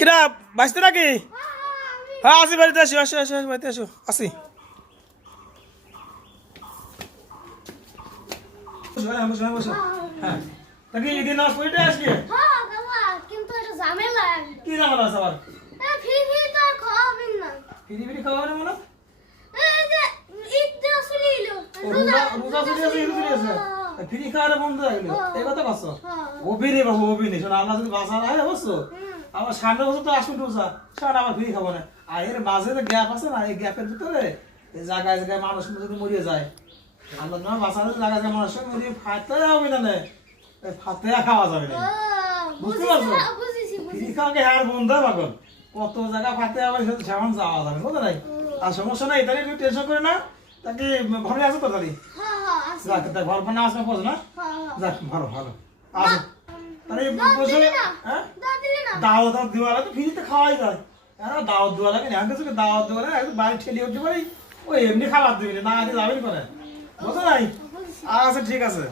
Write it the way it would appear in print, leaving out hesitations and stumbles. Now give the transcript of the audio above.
কিরা বাঁচতে নাকি? হ্যাঁ আসি, বাড়িতে আসি, আসি আসি বাড়িতে আসো, আসি। হ্যাঁ নাকি ঈদের নামাজ পড়িতে আসবি? হ্যাঁ বাবা, কিন্তু এটা ঝামেলা। কি জামাল আছে আবার? ফ্রি ফ্রি তো আর খাওয়াবেন না। ফিরি ফিরি খাওয়া না মনে? এই যে ঈদ তো চলে এলো। রোজা রোজা চলে আছে, ঈদ চলে আছে, ফিরি খাওয়ার বন্ধ হয়ে গেল, এই কথা কচ্ছ? অভিনয় বাবু অভিনয়, শোনো আল্লাহ যদি বাঁচা রাখে অবশ্য আমার 5 বছর তো আসবে রোজা, সারা আবার ফিরি খাবো না। আর এর মাঝে যে গ্যাপ আছে না, এই গ্যাপের ভিতরে এই জায়গায় জায়গায় মানুষ যদি মরিয়ে যায়, আল্লাহ তোমার বাঁচানোর জায়গায় জায়গায় মানুষ মরিয়ে ফাতে হবে না, ফাতে খাওয়া যাবে না, বুঝতে পারছো? বুঝেছি ফিরি খাওয়াকে হার বন্ধ পাগল, কত জায়গা ফাতে হবে সেমন যাওয়া যাবে, বুঝতে নাই? আর সমস্যা নাই, তাহলে একটু টেনশন করে না। তাকে ঘরে আসো তো তাহলে, হ্যাঁ হ্যাঁ আছে। যাক তা ঘর বানা আসবে পড়ো না, হ্যাঁ যাক ভালো ভালো আসো তাহলে বসে। হ্যাঁ দাও দিলে না। দাওয়াত দেওয়া লাগে, ফ্রিতে খাওয়াই যায়, হ্যাঁ দাওয়াত দেওয়া লাগে না, কিছু দাওয়াত দেওয়া লাগে, একদম বাড়ি ঠেলে উঠতে পারি, ওই এমনি খাবার দিবি না, আগে যাবেন করে, বুঝো নাই? বুঝেছি। আচ্ছা ঠিক আছে।